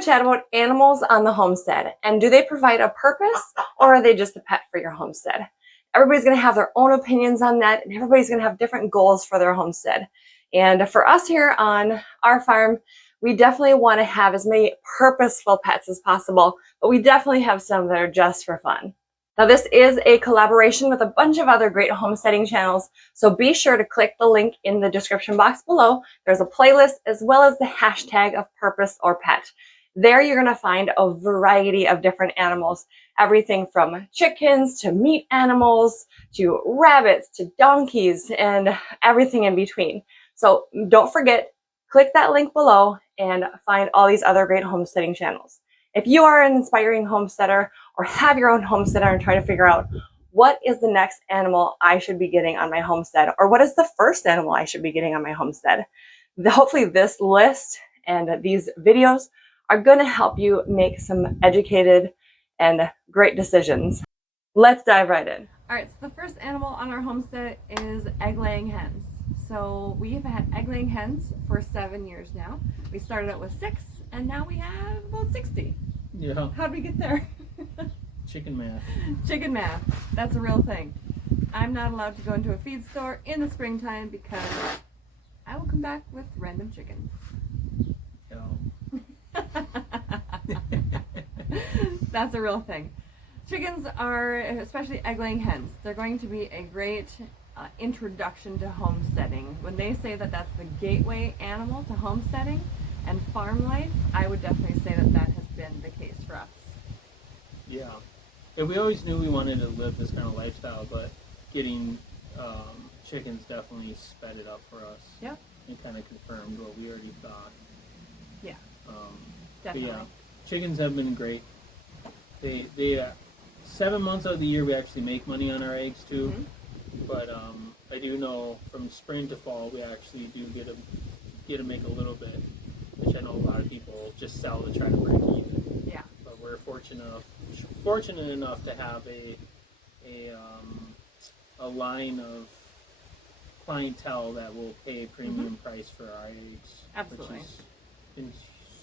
going to chat about animals on the homestead, and do they provide a purpose or are they just a pet for your homestead? Everybody's going to have their own opinions on that, and everybody's going to have different goals for their homestead. And for us here on our farm, we definitely want to have as many purposeful pets as possible, but we definitely have some that are just for fun. Now, this is a collaboration with a bunch of other great homesteading channels, so be sure to click the link in the description box below. There's a playlist as well as the hashtag of purpose or pet. There you're going to find a variety of different animals, everything from chickens to meat animals to rabbits to donkeys and everything in between. So don't forget, click that link below and find all these other great homesteading channels. If you are an inspiring homesteader or have your own homesteader and trying to figure out what is the next animal I should be getting on my homestead, or what is the first animal I should be getting on my homestead, hopefully this list and these videos are going to help you make some educated and great decisions. Let's dive right in. All right, so the first animal on our homestead is egg-laying hens. So we have had egg-laying hens for 7 years now. We started out with 6, and now we have about 60. Yeah. How'd we get there? Chicken math. Chicken math. That's a real thing. I'm not allowed to go into a feed store in the springtime because I will come back with random chickens. Yeah. That's a real thing. Chickens are, especially egg-laying hens, they're going to be a great introduction to homesteading. When they say that that's the gateway animal to homesteading and farm life, I would definitely say that that has been the case for us. Yeah. And we always knew we wanted to live this kind of lifestyle, but getting chickens definitely sped it up for us. Yep. And kind of confirmed what we already thought. Yeah. Definitely. But yeah, chickens have been great. They 7 months out of the year we actually make money on our eggs too. Mm-hmm. But I do know from spring to fall we actually do get to make a little bit, which I know a lot of people just sell to try to break even. Yeah. But we're fortunate enough to have a line of clientele that will pay a premium price for our eggs. Absolutely. Which has been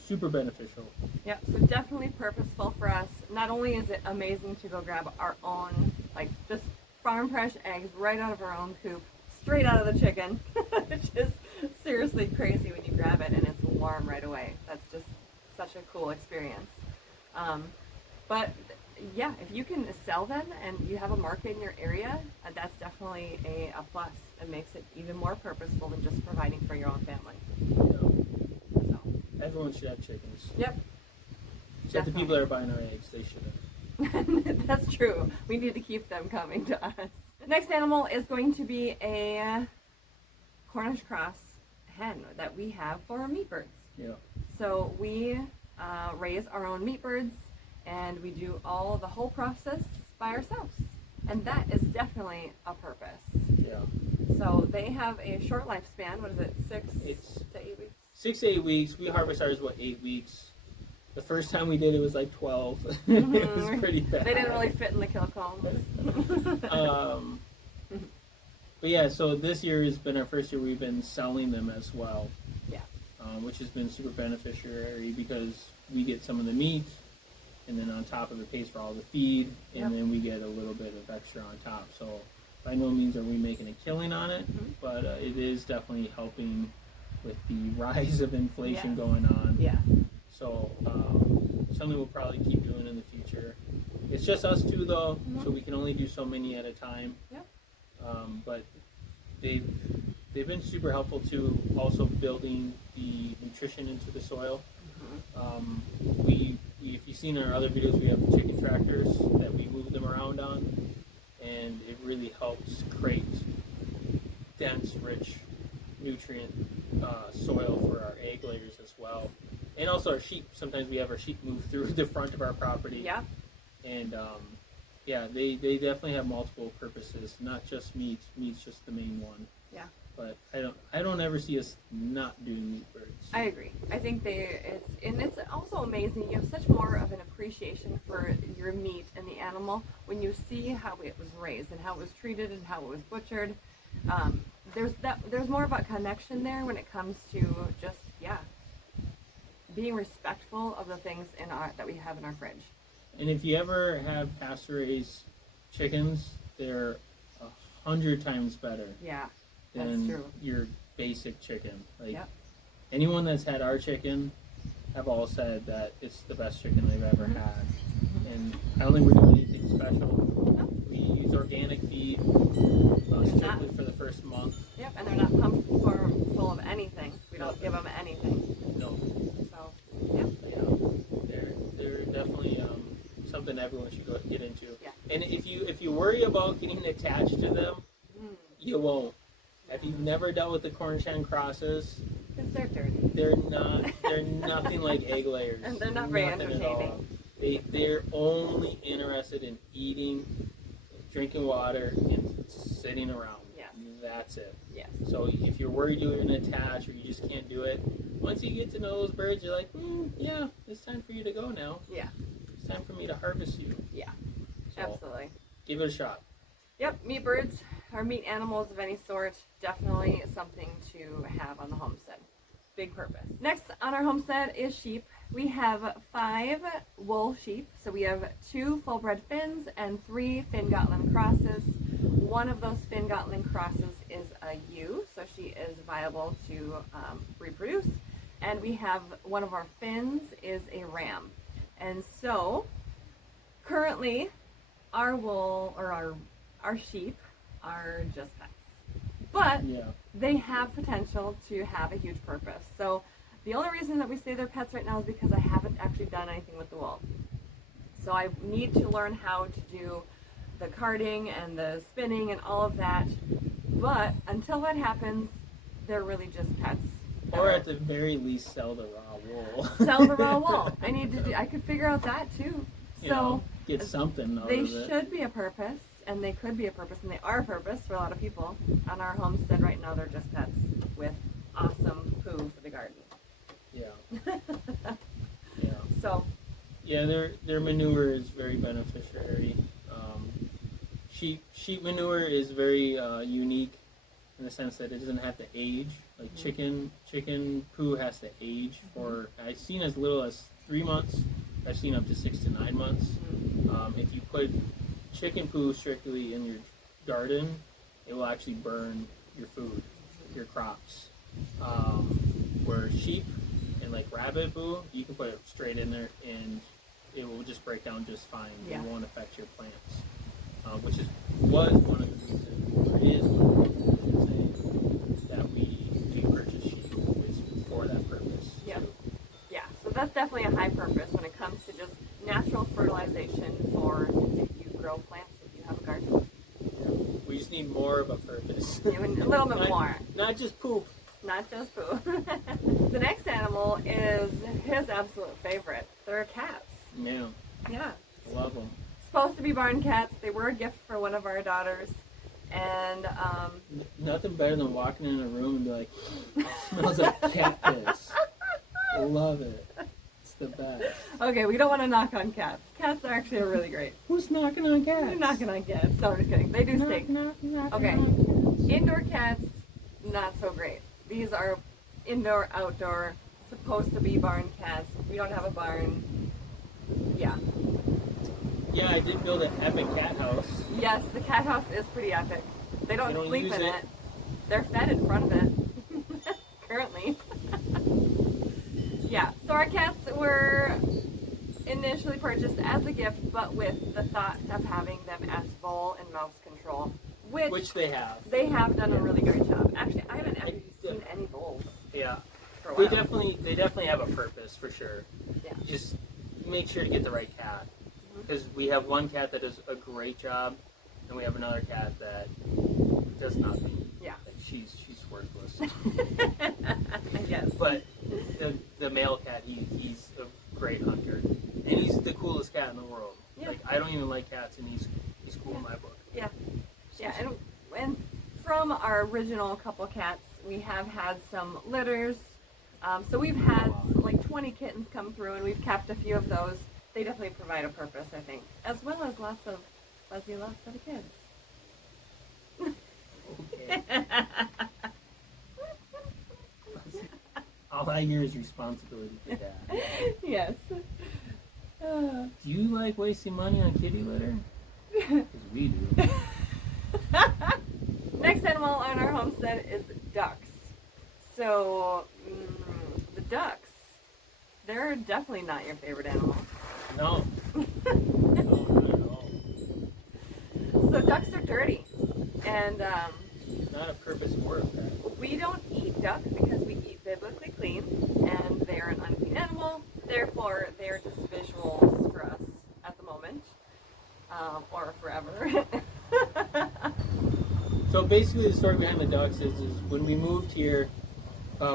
super beneficial. Yeah, so definitely purposeful for us. Not only is it amazing to go grab our own, like, just farm fresh eggs right out of our own coop, straight out of the chicken, which is seriously crazy when you grab it and it's warm right away. That's just such a cool experience. But yeah, if you can sell them and you have a market in your area, that's definitely a plus. It makes it even more purposeful than just providing for your own family. Yeah. So. Everyone should have chickens. Yep. Except the people that are buying our eggs, they shouldn't. That's true. We need to keep them coming to us. The next animal is going to be a Cornish cross hen that we have for our meat birds. Yeah. So we raise our own meat birds, and we do the whole process by ourselves. And that is definitely a purpose. Yeah. So they have a short lifespan. What is it? 6 to 8 weeks? 6 to 8 weeks. We harvest ours 8 weeks. The first time we did it was like 12. Mm-hmm. It was pretty bad. They didn't really fit in the kill combs. But yeah, so this year has been our first year we've been selling them as well. Yeah. Which has been super beneficiary because we get some of the meat, and then on top of it pays for all the feed, and then we get a little bit of extra on top. So by no means are we making a killing on it, but it is definitely helping with the rise of inflation going on. Yeah. So something we'll probably keep doing in the future. It's just us two though, so we can only do so many at a time. Yeah. But they've been super helpful too, also building the nutrition into the soil. If you've seen our other videos, we have chicken tractors that we move them around on, and it really helps create dense, rich, nutrient soil for our egg layers as well. And also our sheep. Sometimes we have our sheep move through the front of our property. Yeah. And they definitely have multiple purposes, not just meat. Meat's just the main one. Yeah. But I don't ever see us not doing meat birds. I agree. I think it's also amazing. You have such more of an appreciation for your meat and the animal when you see how it was raised and how it was treated and how it was butchered. There's more of a connection there when it comes to just being respectful of the things that we have in our fridge. And if you ever have pasture-raised chickens, they're 100 times better Yeah, that's than true. your basic chicken. Like Yep. anyone that's had our chicken have all said that it's the best chicken they've ever had. And I don't think we're doing anything special. We use organic feed strictly for the first month. Yep, and they're not pumped full of anything. We don't give them anything. No. So, yep. Yeah, they're definitely something everyone should get into. Yeah. And if you worry about getting attached to them, you won't. If you've never dealt with the Cornish hen crosses, Because they're dirty. they're nothing like egg layers. And they're not very Nothing at entertaining. all. They're only interested in eating, drinking water, and sitting around. Yes. That's it. Yes. So if you're worried you're going to attach or you just can't do it, once you get to know those birds, you're like, yeah, it's time for you to go now. Yeah. It's time for me to harvest you. Yeah. So Absolutely. give it a shot. Yep, meat birds or meat animals of any sort, definitely something to have on the homestead. Big purpose. Next on our homestead is sheep. We have 5 wool sheep. So we have 2 full-bred Finns and 3 Finn-Gotland crosses. One of those Finn-Gotland crosses is a ewe, so she is viable to reproduce. And we have one of our Finns is a ram. And so currently our wool or our sheep are just pets. But Yeah. they have potential to have a huge purpose. So the only reason that we say they're pets right now is because I haven't actually done anything with the wool. So I need to learn how to do the carding and the spinning and all of that. But until that happens, they're really just pets. Or at the very least, sell the raw wool. Sell the raw wool. I could figure out that too. You So know, get something out they of it. should be a purpose, and they could be a purpose, and they are a purpose for a lot of people. On our homestead right now, they're just pets with awesome poo for the garden. Yeah. Yeah. So, Yeah, their manure is very beneficiary. Sheep manure is very unique in the sense that it doesn't have to age. Like chicken poo has to age for, I've seen as little as 3 months. I've seen up to 6 to 9 months. If you put chicken poo strictly in your garden, it will actually burn your food, your crops. Where sheep and like rabbit poo, you can put it straight in there and it will just break down just fine. Yeah. It won't affect your plants, which was one of the reasons, or is one of the reasons, I should say, that we purchase sheep is for that purpose. Yep. too. yeah, so that's definitely a high purpose when it comes to just natural fertilization for if you grow plants, if you have a garden. We just need more of a purpose. Even a little bit Not- more. Not just poop. Not just poo. The next animal is his absolute favorite. They're cats. Man, Yeah. I love them. Supposed to be barn cats. They were a gift for one of our daughters. And Nothing better than walking in a room and be like, smells like cat piss. I love it. It's the best. okay, we don't want to knock on cats. Cats are actually really great. Who's knocking on cats? We're knocking on cats. No, I'm just kidding. They do stink. Okay. Indoor cats, not so great. These are indoor, outdoor, supposed to be barn cats. We don't have a barn. Yeah. Yeah, I did build an epic cat house. Yes, the cat house is pretty epic. They don't don't sleep use in it. it. They're fed in front of it. Currently. Yeah, so our cats were initially purchased as a gift, but with the thought of having them as vole and mouse control, Which they have. they have done a really great job. Actually, I haven't actually seen any voles Yeah. for a They while. definitely have a purpose for sure. Yeah. Just make sure to get the right cat. Because we have one cat that does a great job, and we have another cat that does nothing. Yeah. Like she's worthless. I guess. But the male cat, he's a great hunter, and he's the coolest cat in the world. Yeah. Like I don't even like cats, and he's cool in my book. Yeah. Yeah, and from our original couple cats, we have had some litters. So we've had like 20 kittens come through, and we've kept a few of those. They definitely provide a purpose, I think, as well as lots of fuzzy love for the kids. Okay. All I hear is responsibility for Dad. Yes. Do you like wasting money on kitty litter? Because we do. Next animal on our homestead is ducks. So, the ducks, they're definitely not your favorite animal. No. No, not at all. So ducks are dirty. And Not a purpose work, right? we don't eat duck because we eat biblically clean, and they're an unclean animal. Therefore, they're just visuals for us at the moment, or forever. So basically, the story behind the ducks is when we moved here,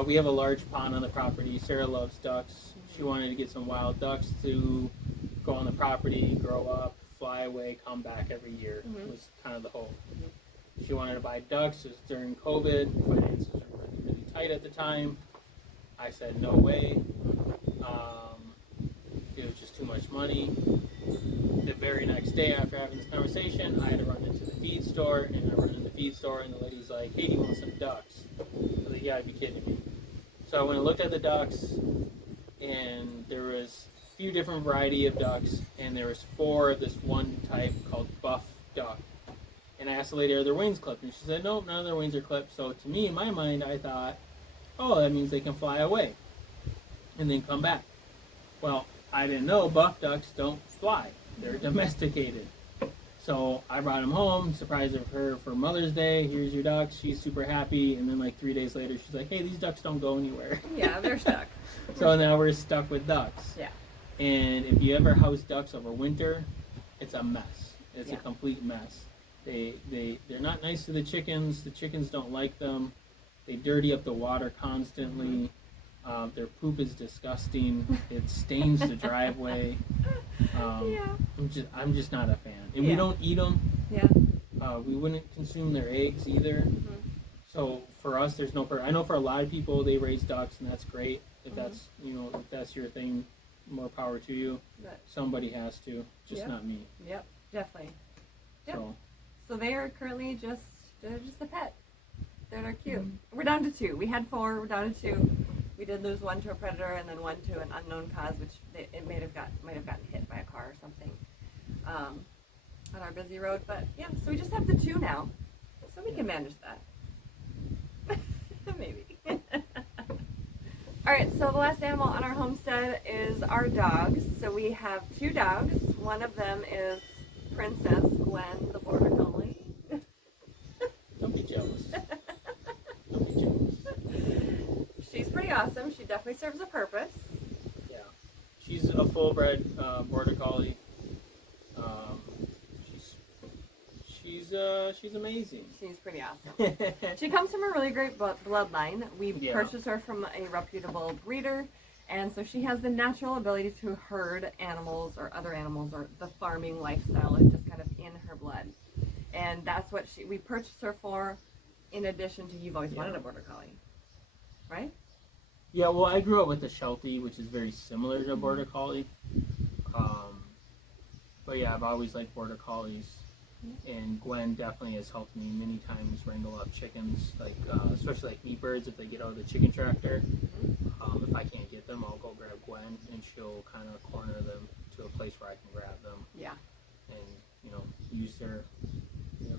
we have a large pond on the property. Sarah loves ducks. She wanted to get some wild ducks to go on the property, grow up, fly away, come back every year. Was kind of the hope. She wanted to buy ducks. It was during COVID. Finances were really, really tight at the time. I said no way. It was just too much money. The very next day after having this conversation, I had to run into the feed store, and I run in the feed store, and the lady's like, "Hey, do you want some ducks?" I was like, "You gotta be kidding me." So I went and looked at the ducks, and there was a few different variety of ducks, and there was 4 of this one type called buff duck. And I asked the lady, "Are their wings clipped?" And she said, "Nope, none of their wings are clipped." So to me, in my mind, I thought, "Oh, that means they can fly away and then come back." Well, I didn't know buff ducks don't fly. They're domesticated. So I brought them home, surprised her for Mother's Day. Here's your ducks. She's super happy. And then like 3 days later, she's like, "Hey, these ducks don't go anywhere." Yeah, they're stuck. So now we're stuck with ducks. Yeah. And if you ever house ducks over winter, it's a mess. It's a Yeah. complete mess. They're not nice to the chickens. The chickens don't like them. They dirty up the water constantly. Their poop is disgusting. It stains the driveway. Yeah. I'm just not a fan. And Yeah. we don't eat them. Yeah. We wouldn't consume their eggs either. So for us, there's no. I know for a lot of people, they raise ducks, and that's great. If that's if that's your thing, more power to you. But, Somebody has to, just Yeah. not me. yep, definitely. Yep. So So they are currently they're just a pet. They're cute. We're down to 2. We had 4. We're down to 2. We did lose one to a predator and then one to an unknown cause, which it might have gotten hit by a car or something on our busy road. But yeah, so we just have the 2 now, so we can manage that. Maybe. All right. So the last animal on our homestead is our dogs. So we have 2 dogs. One of them is Princess Gwen, the border collie. don't be jealous. Don't be jealous. She's pretty awesome. She definitely serves a purpose. Yeah, she's a full-bred border collie. She's amazing. She's pretty awesome. She comes from a really great bloodline. We Yeah. purchased her from a reputable breeder, and so she has the natural ability to herd animals or other animals, or the farming lifestyle is just kind of in her blood. And that's what we purchased her for, in addition to you've always wanted a border collie, right? Yeah, well, I grew up with a Sheltie, which is very similar to a border collie. But yeah, I've always liked border collies. And Gwen definitely has helped me many times wrangle up chickens, like especially like meat birds if they get out of the chicken tractor. If I can't get them, I'll go grab Gwen, and she'll kind of corner them to a place where I can grab them. Yeah. And use her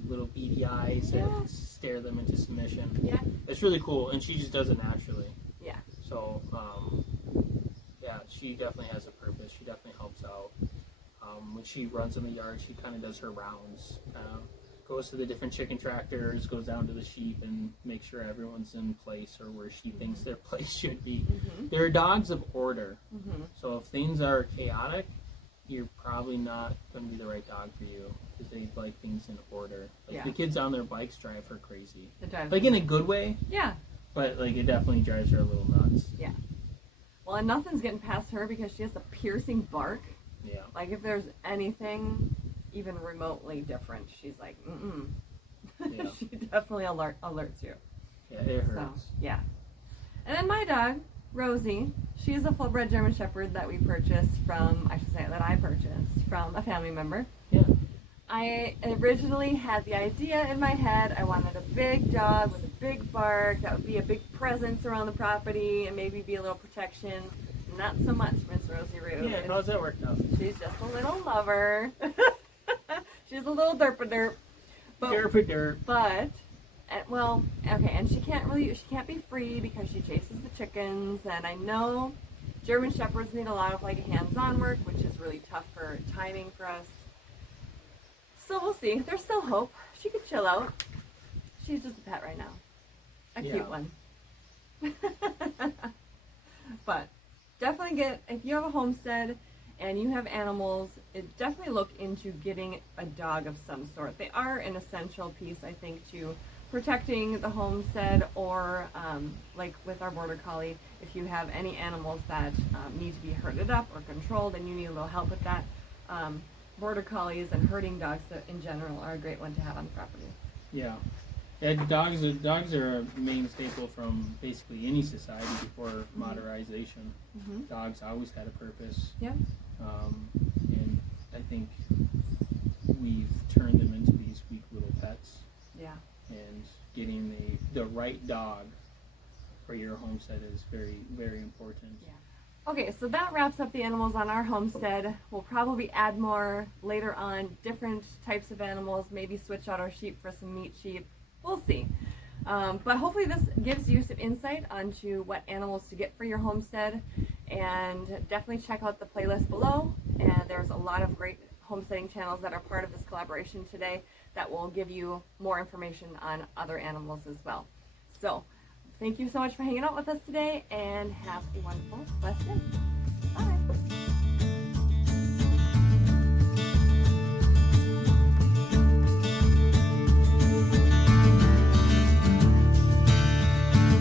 little beady eyes and stare them into submission. Yeah. It's really cool, and she just does it naturally. Yeah. So yeah, she definitely has a purpose. She definitely helps out. When she runs in the yard, she kind of does her rounds, goes to the different chicken tractors, goes down to the sheep, and makes sure everyone's in place or where she thinks their place should be. They're dogs of order, so if things are chaotic, you're probably not going to be the right dog for you, because they like things in order. Like the kids on their bikes drive her crazy, like in a good way. Yeah. But like it definitely drives her a little nuts. Yeah. Well, and nothing's getting past her because she has a piercing bark. Yeah. Like, if there's anything even remotely different, she's like, Yeah. She definitely alerts you. Yeah, it hurts. So, yeah. And then my dog, Rosie, she's a full-bred German Shepherd that I purchased from a family member. Yeah. I originally had the idea in my head. I wanted a big dog with a big bark that would be a big presence around the property and maybe be a little protection. Not so much, Miss Rosie Roo. Yeah, how's that worked out? She's just a little lover. She's a little derp-a-derp. Derp-a-derp. But, well, okay, and she can't be free because she chases the chickens, and I know German Shepherds need a lot of like hands-on work, which is really tough for timing for us. So we'll see. There's still hope. She could chill out. She's just a pet right now. A cute one. But definitely if you have a homestead and you have animals, definitely look into getting a dog of some sort. They are an essential piece, I think, to protecting the homestead, or like with our border collie, if you have any animals that need to be herded up or controlled and you need a little help with that, border collies and herding dogs in general are a great one to have on the property. Yeah. Yeah, dogs are a main staple from basically any society before modernization. Mm-hmm. Dogs always had a purpose. Yep. And I think we've turned them into these weak little pets. Yeah. And getting the right dog for your homestead is very, very important. Yeah. Okay, so that wraps up the animals on our homestead. We'll probably add more later on, different types of animals, maybe switch out our sheep for some meat sheep. We'll see. But hopefully this gives you some insight onto what animals to get for your homestead. And definitely check out the playlist below. And there's a lot of great homesteading channels that are part of this collaboration today that will give you more information on other animals as well. So, thank you so much for hanging out with us today, and have a wonderful, blessed day.